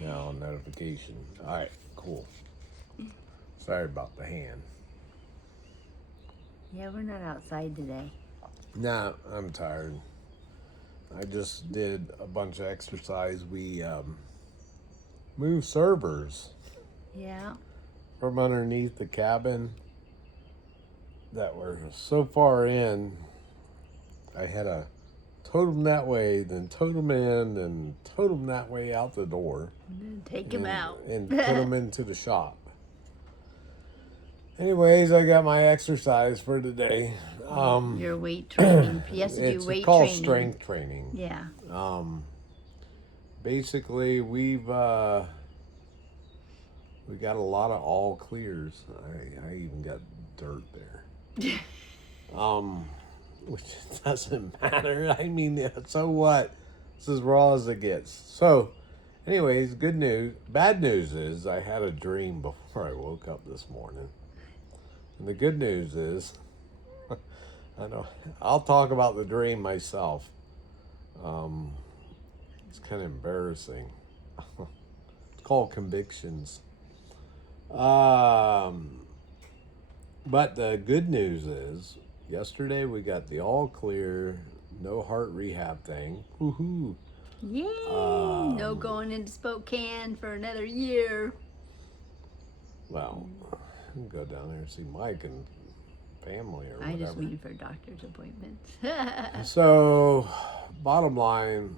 No, notification. All right, cool. Sorry about the hand. Yeah, we're not outside today. Nah, I'm tired. I just did a bunch of exercise. We moved servers Yeah. from underneath the cabin that were so far in. I had to tote them that way, then tote them in, then tote them that way out the door. And then take him out. And put them into the shop. Anyways, I got my exercise for today. Your weight training. He has to do It's weight called training. strength training. Yeah. Basically, we got a lot of all clears. I even got dirt there. Which doesn't matter. I mean, so what? It's as raw as it gets. So, anyways, good news. Bad news is I had a dream before I woke up this morning. And the good news is, I know I'll talk about the dream myself. It's kind of embarrassing. It's called convictions. But the good news is, yesterday we got the all clear, no heart rehab thing. Woohoo! Yay! No going into Spokane for another year. Well, I can go down there and see Mike and family or whatever. I just mean for doctor's appointments. So, bottom line,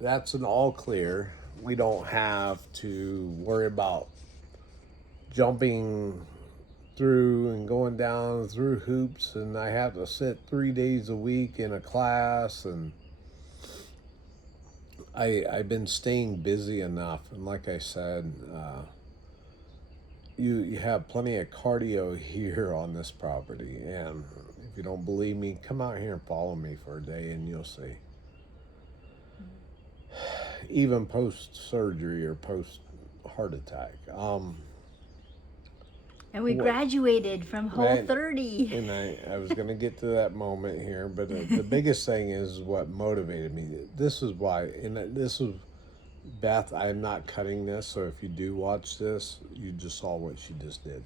that's an all clear. We don't have to worry about jumping through and going down through hoops, and I have to sit 3 days a week in a class, and I've been staying busy enough. And like I said, you have plenty of cardio here on this property, and if you don't believe me, come out here and follow me for a day and you'll see. Even post surgery or post heart attack. And we graduated from Whole30. And I was going to get to that moment here, but the biggest thing is what motivated me. This is why, and this is Beth. I'm not cutting this, so if you do watch this, you just saw what she just did.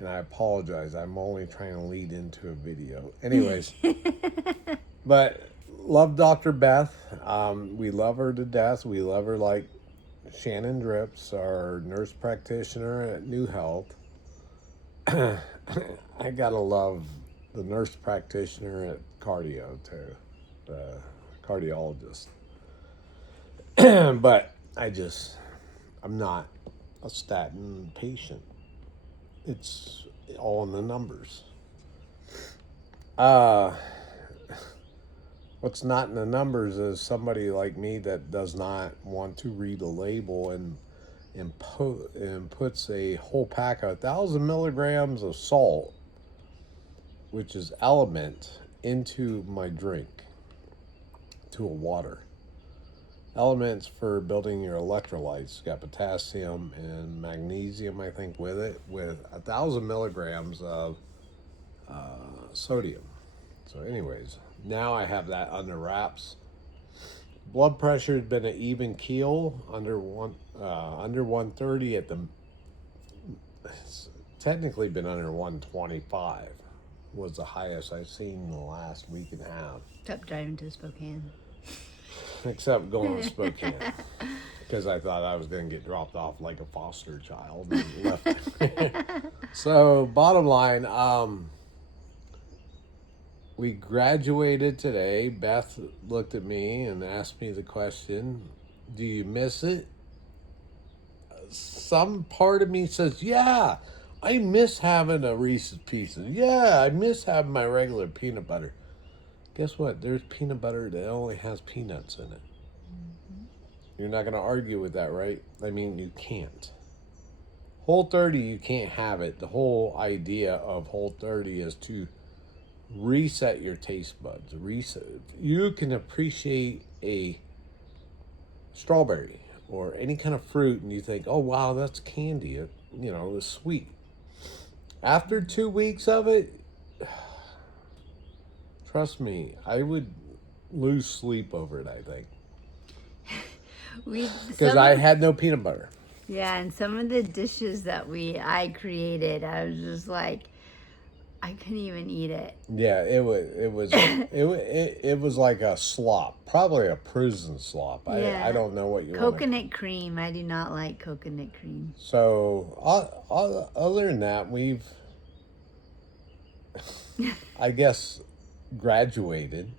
And I apologize. I'm only trying to lead into a video. Anyways, but love Dr. Beth. We love her to death. We love her like Shannon Drips, our nurse practitioner at New Health. I gotta love the nurse practitioner at cardio too, the cardiologist. But I'm not a statin patient. It's all in the numbers. What's not in the numbers is somebody like me that does not want to read a label and puts a whole pack of 1,000 milligrams of salt, which is element, into my drink, to a water. Elements for building your electrolytes. Got potassium and magnesium, I think, with it, with 1,000 milligrams of sodium. So anyways, now I have that under wraps. Blood pressure has been an even keel, under 130 at the. It's technically been under 125. Was the highest I've seen in the last week and a half. Except driving to Spokane. Except going to Spokane, because I thought I was going to get dropped off like a foster child and left. So bottom line, we graduated today. Beth looked at me and asked me the question, do you miss it? Some part of me says, yeah, I miss having a Reese's Pieces. Yeah, I miss having my regular peanut butter. Guess what? There's peanut butter that only has peanuts in it. Mm-hmm. You're not going to argue with that, right? I mean, you can't. Whole30, you can't have it. The whole idea of Whole30 is to reset your taste buds. Reset. You can appreciate a strawberry or any kind of fruit and you think, oh wow, that's candy. It's sweet. After 2 weeks of it, trust me, I would lose sleep over it, I think. Because I had no peanut butter. Yeah, and some of the dishes that I created, I was just like, I couldn't even eat it. Yeah, it was like a slop, probably a prison slop. Yeah. I don't know what you want. Coconut cream. I do not like coconut cream. So other than that, we've, I guess, graduated.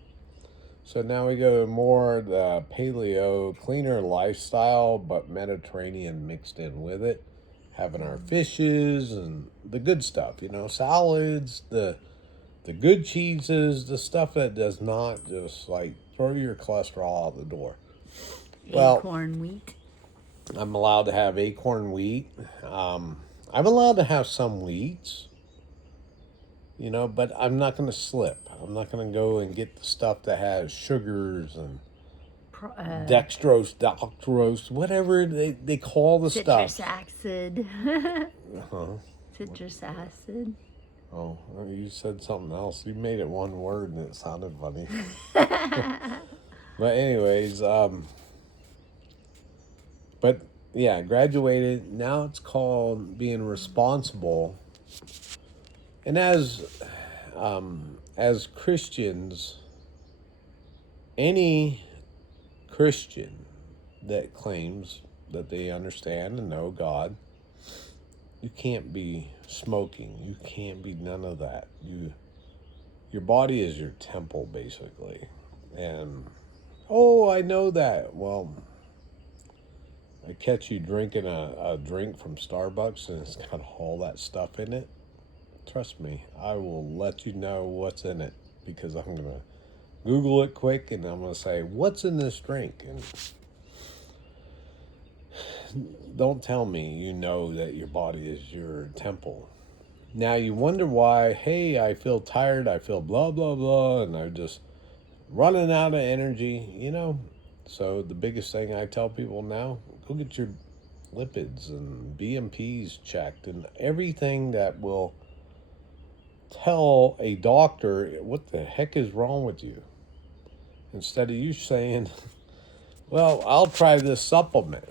So now we go more the paleo, cleaner lifestyle, but Mediterranean mixed in with it. Having our fishes and the good stuff, salads, the good cheeses, the stuff that does not just like throw your cholesterol out the door. Acorn wheat. I'm allowed to have acorn wheat. I'm allowed to have some wheats, but I'm not going to slip. I'm not going to go and get the stuff that has sugars and dextrose, whatever they call the citrus stuff. Acid. Citrus acid. Oh, you said something else. You made it one word and it sounded funny. But anyways, but yeah, graduated. Now it's called being responsible. And as Christians, any Christian that claims that they understand and know God, you can't be smoking. You can't be none of that. Your body is your temple, basically. And, I know that. Well, I catch you drinking a drink from Starbucks and it's got all that stuff in it. Trust me, I will let you know what's in it because I'm going to Google it quick and I'm going to say, what's in this drink? And don't tell me you know that your body is your temple. Now you wonder why, hey, I feel tired, I feel blah, blah, blah, and I'm just running out of energy, So the biggest thing I tell people now, go get your lipids and BMPs checked and everything that will tell a doctor what the heck is wrong with you. Instead of you saying, well, I'll try this supplement.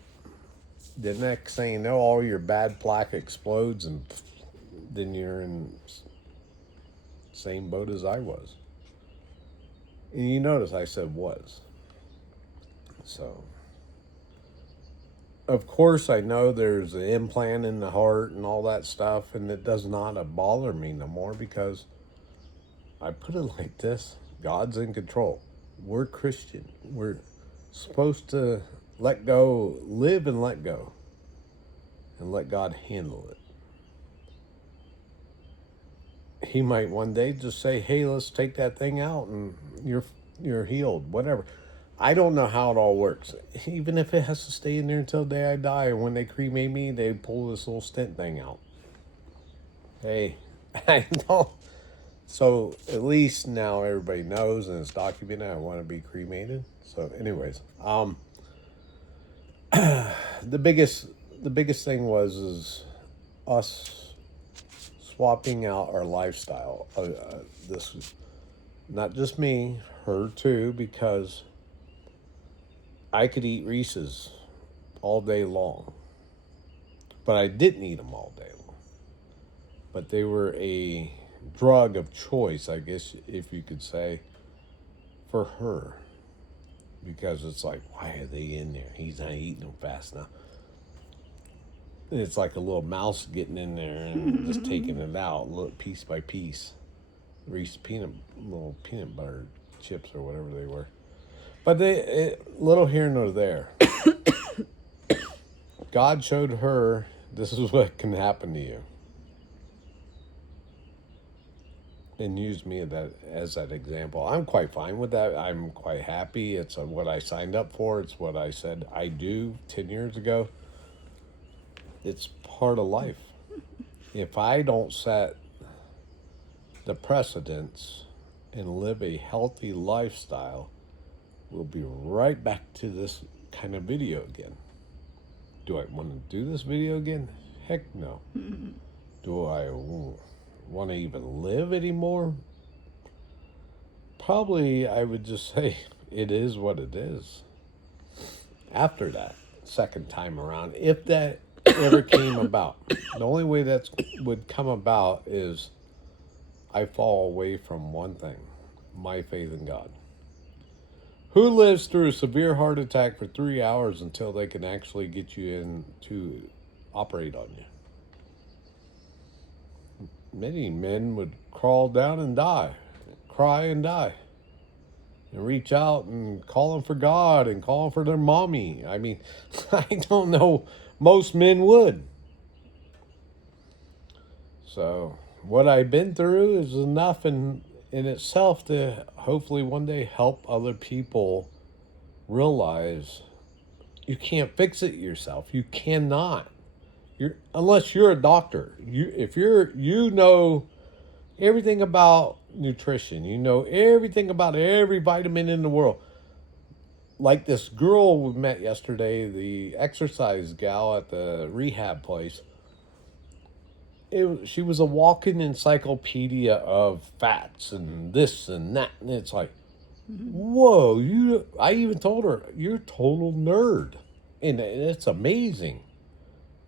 The next thing you know, all your bad plaque explodes and then you're in the same boat as I was. And you notice I said was. So, of course, I know there's an implant in the heart and all that stuff, and it does not bother me no more because I put it like this: God's in control. We're Christian. We're supposed to let go, live and let go, and let God handle it. He might one day just say, hey, let's take that thing out and you're healed, whatever. I don't know how it all works. Even if it has to stay in there until the day I die, and when they cremate me, they pull this little stent thing out. Hey, I know. So at least now everybody knows and it's documented I want to be cremated. So anyways, the biggest thing was us swapping out our lifestyle. This is not just me, her too, because I could eat Reese's all day long, but I didn't eat them all day long. But they were a drug of choice, I guess, if you could say, for her. Because it's like, why are they in there? He's not eating them fast enough. And it's like a little mouse getting in there and just taking it out, piece by piece. Reese's little peanut butter chips or whatever they were. But little here nor there. God showed her this is what can happen to you. And used me as that example. I'm quite fine with that. I'm quite happy. It's what I signed up for. It's what I said I do 10 years ago. It's part of life. If I don't set the precedence and live a healthy lifestyle, we'll be right back to this kind of video again. Do I want to do this video again? Heck no. Do I want to even live anymore? Probably I would just say it is what it is. after that second time around, if that ever came about. The only way that would come about is I fall away from one thing, my faith in God. Who lives through a severe heart attack for 3 hours until they can actually get you in to operate on you? Many men would crawl down and die, cry and die, and reach out and call them for God and call them for their mommy. I mean, I don't know, most men would. So, what I've been through is enough in itself to hopefully one day help other people realize you can't fix it yourself. You cannot. Unless you're a doctor. You know everything about nutrition. You know everything about every vitamin in the world. Like this girl we met yesterday, the exercise gal at the rehab place. She was a walking encyclopedia of fats and this and that, and it's like, whoa! I even told her you're a total nerd, and it's amazing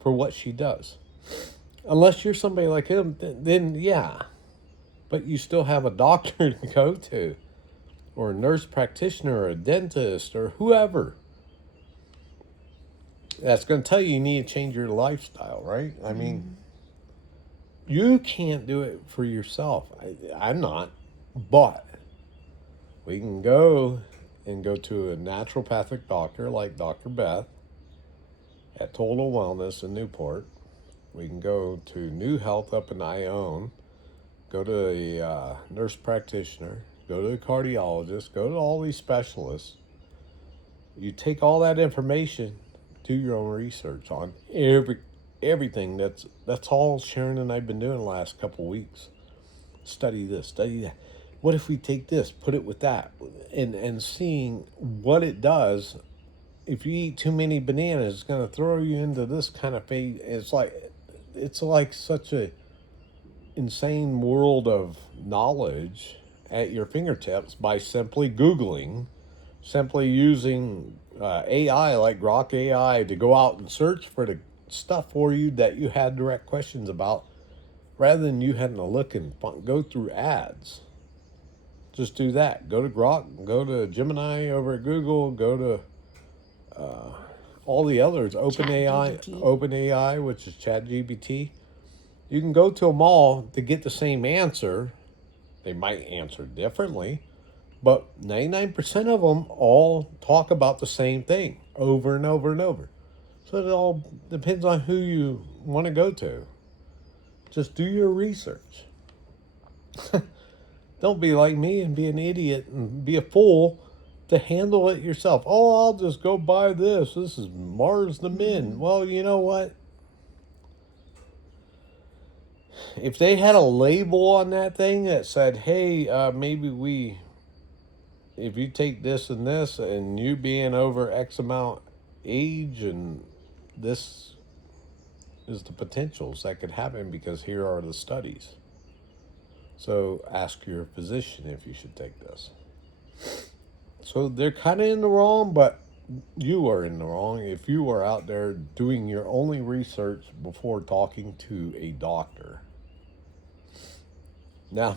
for what she does. Unless you're somebody like him, then yeah, but you still have a doctor to go to, or a nurse practitioner, or a dentist, or whoever. That's going to tell you need to change your lifestyle, right? I mean, you can't do it for yourself. I'm not, but we can go to a naturopathic doctor like Dr. Beth at Total Wellness in Newport. We can go to New Health up in Ione, go to a nurse practitioner, go to a cardiologist, go to all these specialists. You take all that information, do your own research on everything. That's all Sharon and I've been doing the last couple weeks. Study this, study that. What if we take this, put it with that, and seeing what it does. If you eat too many bananas, it's going to throw you into this kind of fate. It's like such a insane world of knowledge at your fingertips by simply Googling, simply using AI like Grok AI to go out and search for the stuff for you that you had direct questions about, rather than you having to look and go through ads. Just do that. Go to Grok, go to Gemini over at Google, go to all the others, OpenAI, which is ChatGPT. You can go to them all to get the same answer. They might answer differently, but 99% of them all talk about the same thing over and over and over. So it all depends on who you want to go to. Just do your research. Don't be like me and be an idiot and be a fool to handle it yourself. Oh, I'll just go buy this. This is Mars the Min. Well, you know what? If they had a label on that thing that said, hey, if you take this and you being over X amount age, and this is the potentials that could happen because here are the studies. So ask your physician if you should take this. So they're kind of in the wrong, but you are in the wrong if you are out there doing your only research before talking to a doctor. Now,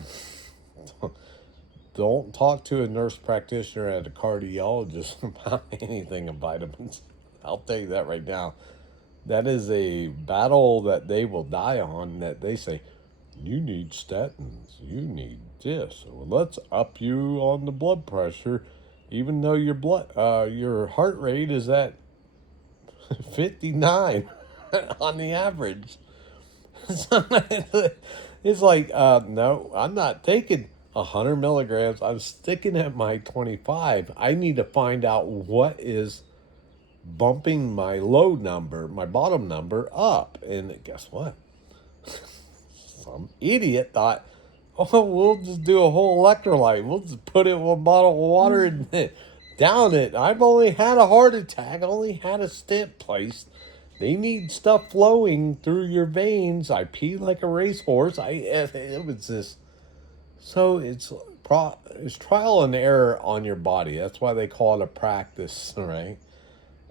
don't talk to a nurse practitioner and a cardiologist about anything of vitamins. I'll tell you that right now. That is a battle that they will die on, that they say, you need statins, you need this. Well, let's up you on the blood pressure, even though your heart rate is at 59 on the average. It's like, no, I'm not taking 100 milligrams. I'm sticking at my 25. I need to find out what is bumping my low number, my bottom number up. And guess what? Some idiot thought, oh, we'll just do a whole electrolyte. We'll just put it in a bottle of water and down it. I've only had a heart attack. I only had a stent placed. They need stuff flowing through your veins. I pee like a racehorse. It was this. So it's trial and error on your body. That's why they call it a practice, right?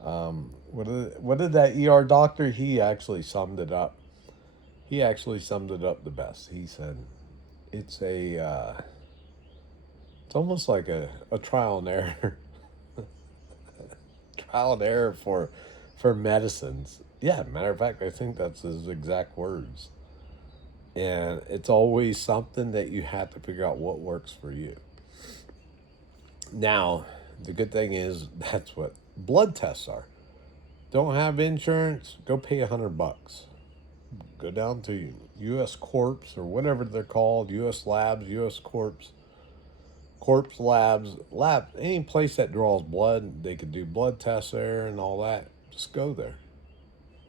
What did that ER doctor? He actually summed it up. He actually summed it up the best. He said it's it's almost like a trial and error, trial and error for medicines. Yeah, matter of fact, I think that's his exact words. And it's always something that you have to figure out what works for you. Now, the good thing is that's what blood tests are. Don't have insurance? Go pay $100. Go down to U.S. Corps or whatever they're called, U.S. Labs, U.S. Corps, Corpse Labs, any place that draws blood. They could do blood tests there and all that. Just go there.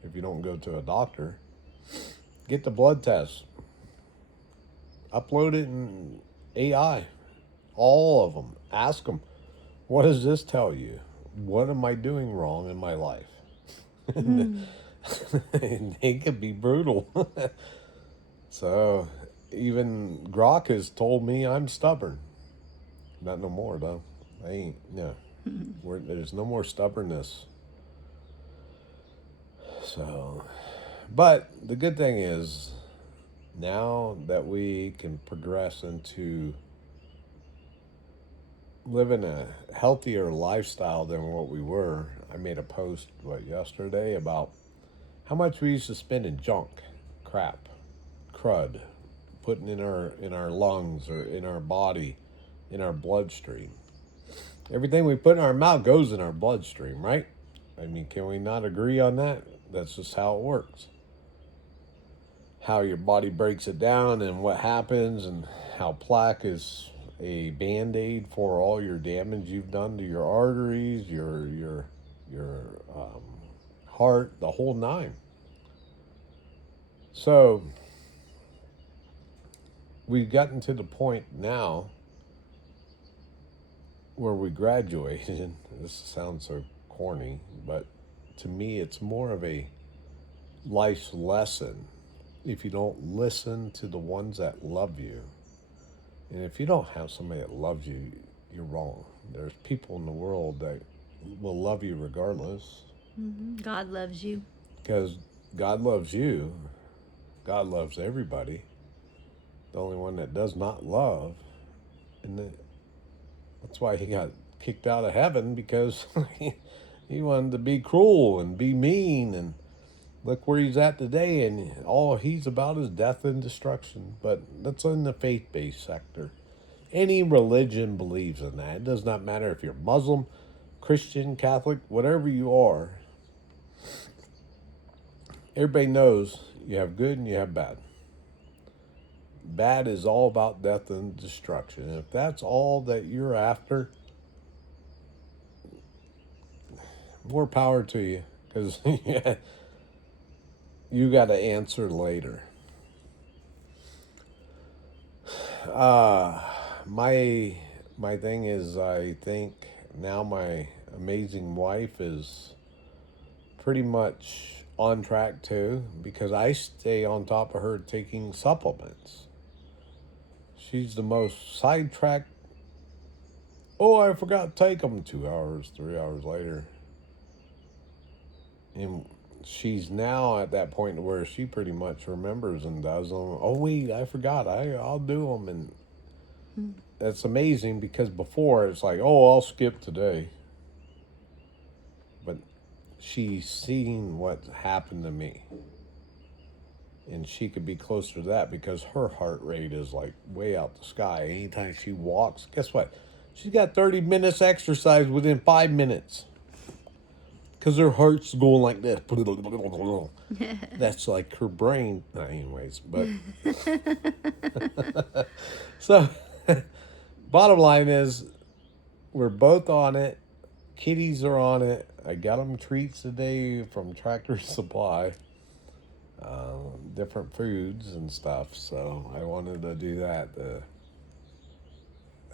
If you don't go to a doctor, get the blood test, upload it in AI, all of them. Ask them, what does this tell you? What am I doing wrong in my life? Mm. And they could be brutal. So even Grok has told me I'm stubborn. Not no more though. I ain't. No, there's no more stubbornness. So, but the good thing is now that we can progress into living a healthier lifestyle than what we were. I made a post yesterday about how much we used to spend in junk, crap, crud, putting in our lungs or in our body, in our bloodstream. Everything we put in our mouth goes in our bloodstream, right? I mean, can we not agree on that? That's just how it works. How your body breaks it down and what happens, and how plaque is a band-aid for all your damage you've done to your arteries, your heart, the whole nine. So we've gotten to the point now where we graduated. This sounds so corny, but to me, it's more of a life's lesson. If you don't listen to the ones that love you, and if you don't have somebody that loves you, you're wrong. There's people in the world that will love you regardless. God loves you. Because God loves you, God loves everybody. The only one that does not love, and that's why he got kicked out of heaven, because he wanted to be cruel and be mean, and look where he's at today, and all he's about is death and destruction. But that's in the faith-based sector. Any religion believes in that. It does not matter if you're Muslim, Christian, Catholic, whatever you are. Everybody knows you have good and you have bad. Bad is all about death and destruction. And if that's all that you're after, more power to you, because you got to answer later. My my thing is, I think now my amazing wife is pretty much on track too, because I stay on top of her taking supplements. She's the most sidetracked. Oh, I forgot to take them. 2 hours, 3 hours later, and she's now at that point where she pretty much remembers and does them. Oh wait, I forgot. I'll do them, and that's amazing, because before it's like, oh, I'll skip today. But she's seen what happened to me, and she could be closer to that because her heart rate is like way out the sky. Anytime she walks, guess what? She's got 30 minutes exercise within 5 minutes, because her heart's going like this. That's like her brain. Anyways, but so bottom line is we're both on it. Kitties are on it. I got them treats today from Tractor Supply, different foods and stuff. So I wanted to do that to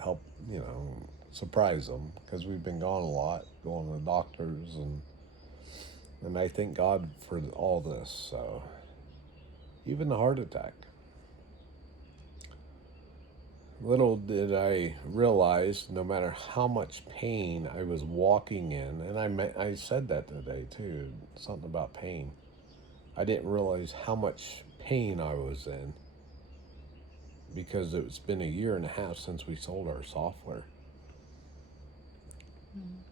help, surprise them, because we've been gone a lot, going to doctors, and I thank God for all this. So even the heart attack. Little did I realize, no matter how much pain I was walking in, and I said that today too, something about pain. I didn't realize how much pain I was in because it's been a year and a half since we sold our software.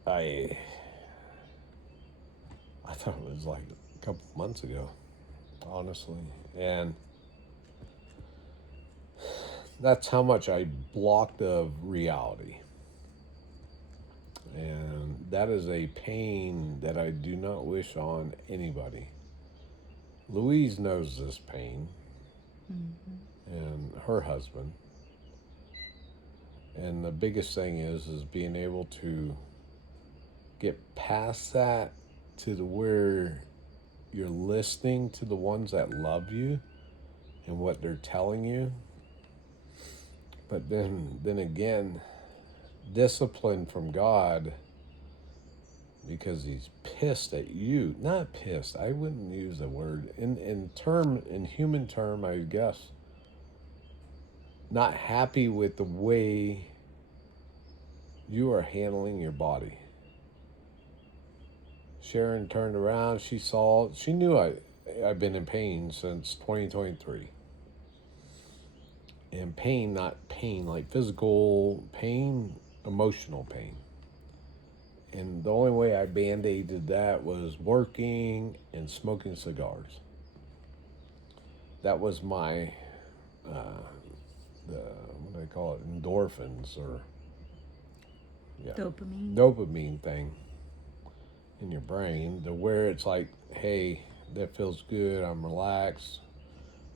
I I thought it was like a couple months ago, honestly, and that's how much I blocked of reality. And that is a pain that I do not wish on anybody. Louise knows this pain, and her husband. And the biggest thing is being able to get past that to the where you're listening to the ones that love you and what they're telling you. But then again, discipline from God, because he's pissed at you. Not pissed, I wouldn't use the word. In human term, I guess, not happy with the way you are handling your body. Sharon turned around, she knew I've been in pain since 2023. And pain, not pain like physical pain, emotional pain. And the only way I band-aided that was working and smoking cigars. That was my, what do they call it, endorphins, or dopamine thing in your brain, to where it's like, hey, that feels good, I'm relaxed,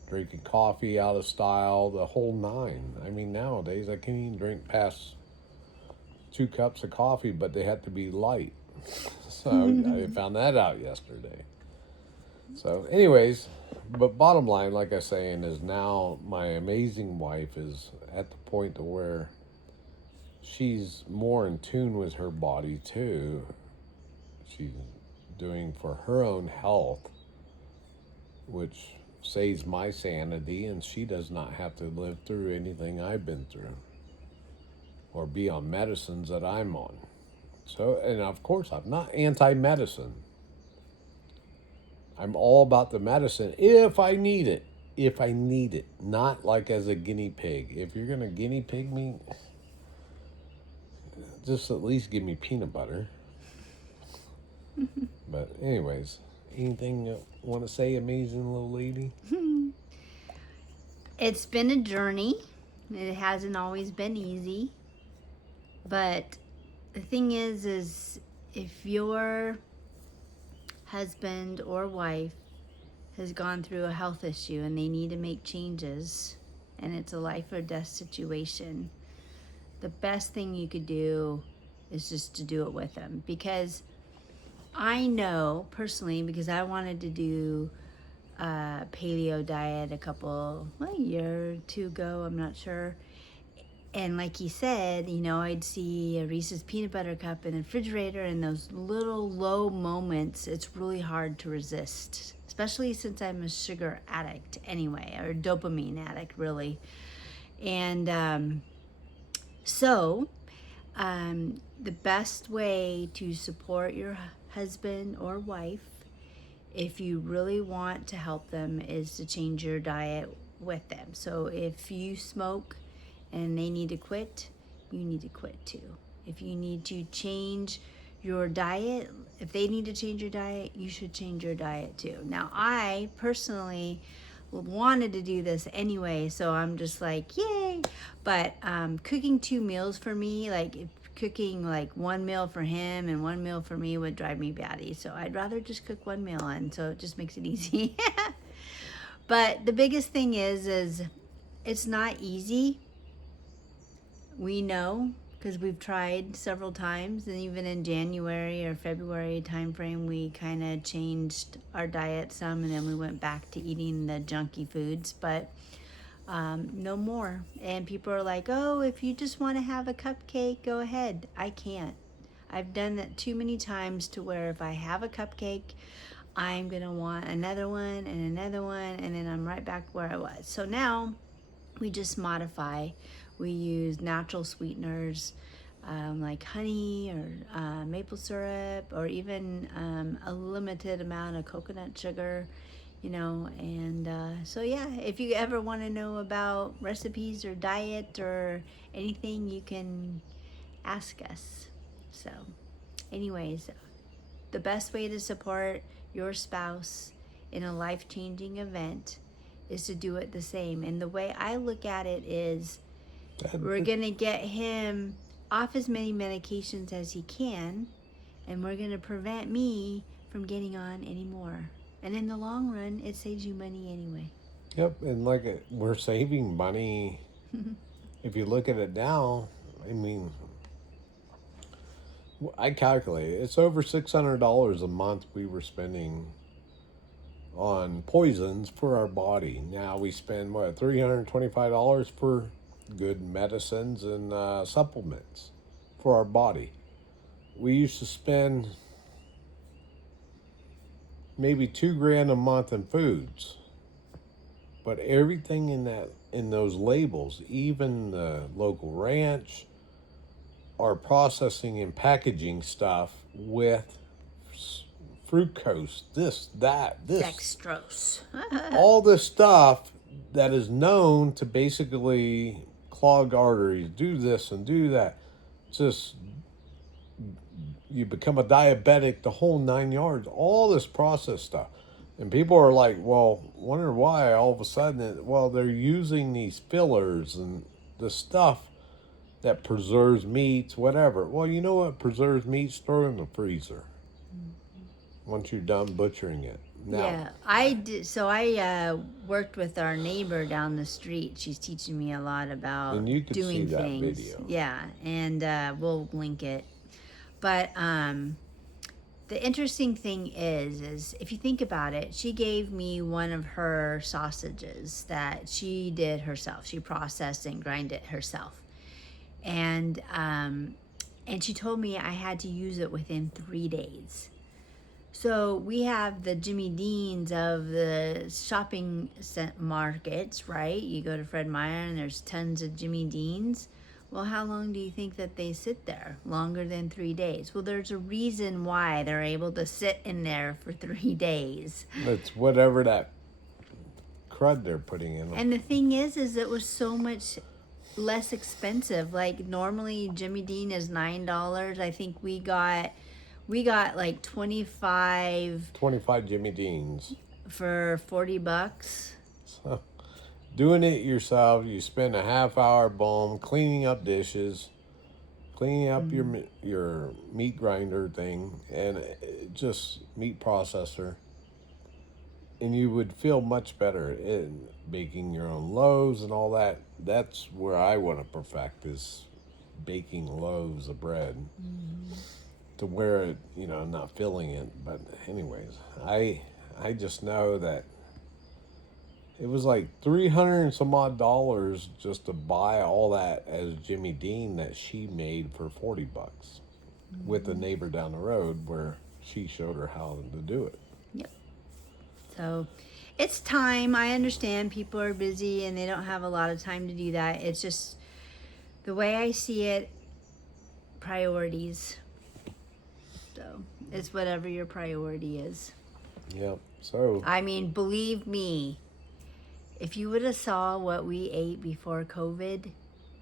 drinking coffee out of style, the whole nine. I mean, nowadays I can't even drink past 2 cups of coffee, but they have to be light. So I found that out yesterday. So anyways, but bottom line, like I was saying, is now my amazing wife is at the point to where she's more in tune with her body too. She's doing for her own health, which saves my sanity, and she does not have to live through anything I've been through or be on medicines that I'm on. So, and of course, I'm not anti-medicine. I'm all about the medicine if I need it. If I need it, not like as a guinea pig. If you're gonna guinea pig me, just at least give me peanut butter. But anyways, anything you want to say, amazing little lady? It's been a journey. It hasn't always been easy. But the thing is if your husband or wife has gone through a health issue and they need to make changes and it's a life or death situation, the best thing you could do is just to do it with them. Because I know personally, because I wanted to do a paleo diet a year or two ago, I'm not sure. And like he said, I'd see a Reese's peanut butter cup in the refrigerator, and those little low moments, it's really hard to resist, especially since I'm a sugar addict anyway, or dopamine addict, really. And so the best way to support your husband or wife, if you really want to help them, is to change your diet with them. So if you smoke and they need to quit, you need to quit too. If you need to change your diet, if they need to change your diet, you should change your diet too. Now, I personally wanted to do this anyway, so I'm just like, yay. But cooking 2 meals for me, like cooking like 1 meal for him and 1 meal for me, would drive me batty. So I'd rather just cook 1 meal, and so it just makes it easy. But the biggest thing is it's not easy. We know, because we've tried several times, and even in January or February timeframe, we kind of changed our diet some, and then we went back to eating the junky foods, but no more. And people are like, oh, if you just want to have a cupcake, go ahead. I can't. I've done that too many times to where if I have a cupcake, I'm going to want another one and another one, and then I'm right back where I was. So now we just modify. We use natural sweeteners like honey or maple syrup, or even a limited amount of coconut sugar, and so yeah, if you ever want to know about recipes or diet or anything, you can ask us. So anyways, the best way to support your spouse in a life-changing event is to do it the same. And the way I look at it is, we're going to get him off as many medications as he can, and we're going to prevent me from getting on any more. And in the long run, it saves you money anyway. Yep, and we're saving money. If you look at it now, I mean, I calculate it's over $600 a month we were spending on poisons for our body. Now we spend $325 for good medicines and supplements for our body. We used to spend maybe $2,000 a month in foods, but everything in those labels, even the local ranch, are processing and packaging stuff with fructose, this, Dextrose. all this stuff that is known to basically clog arteries, do this and do that. Just, you become a diabetic, the whole 9 yards, all this processed stuff. And people are like, well, wonder why all of a sudden, they're using these fillers and the stuff that preserves meats, whatever. Well, you know what preserves meats? Throw it in the freezer once you're done butchering it. Now, yeah, I did. So I worked with our neighbor down the street. She's teaching me a lot about and you could doing see that things. video. Yeah, and we'll link it. But the interesting thing is if you think about it, she gave me one of her sausages that she did herself. She processed and grinded it herself, and she told me I had to use it within 3 days. So we have the Jimmy Deans of the shopping markets, right? You go to Fred Meyer and there's tons of Jimmy Deans. Well, how long do you think that they sit there? Longer than 3 days. Well, there's a reason why they're able to sit in there for 3 days. It's whatever that crud they're putting in them. And the thing is it was so much less expensive. Like normally Jimmy Dean is $9. I think we got like 25 Jimmy Deans for $40. So, doing it yourself, you spend a half hour, boom, cleaning up dishes, cleaning up your meat grinder thing, and just meat processor, and you would feel much better in baking your own loaves and all that. That's where I want to perfect, is baking loaves of bread. To where it, not filling it. But anyways, I just know that it was like $300 and some odd just to buy all that as Jimmy Dean that she made for $40 with a neighbor down the road, where she showed her how to do it. Yep. So it's time. I understand people are busy and they don't have a lot of time to do that. It's just the way I see it, priorities. So it's whatever your priority is. Yep. So I mean, believe me, if you would have saw what we ate before COVID,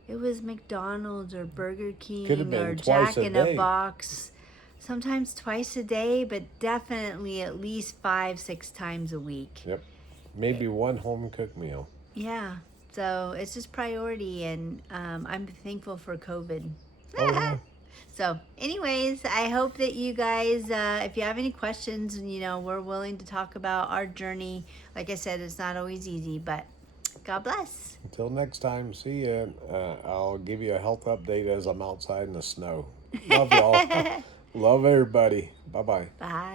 it was McDonald's or Burger King or Jack in a Box. Sometimes twice a day, but definitely at least 5-6 times a week. Yep. Maybe one home cooked meal. Yeah. So it's just priority, and I'm thankful for COVID. Oh, yeah. So anyways, I hope that you guys, if you have any questions, we're willing to talk about our journey. Like I said, it's not always easy, but God bless. Until next time, see ya. I'll give you a health update as I'm outside in the snow. Love y'all. Love everybody. Bye-bye. Bye.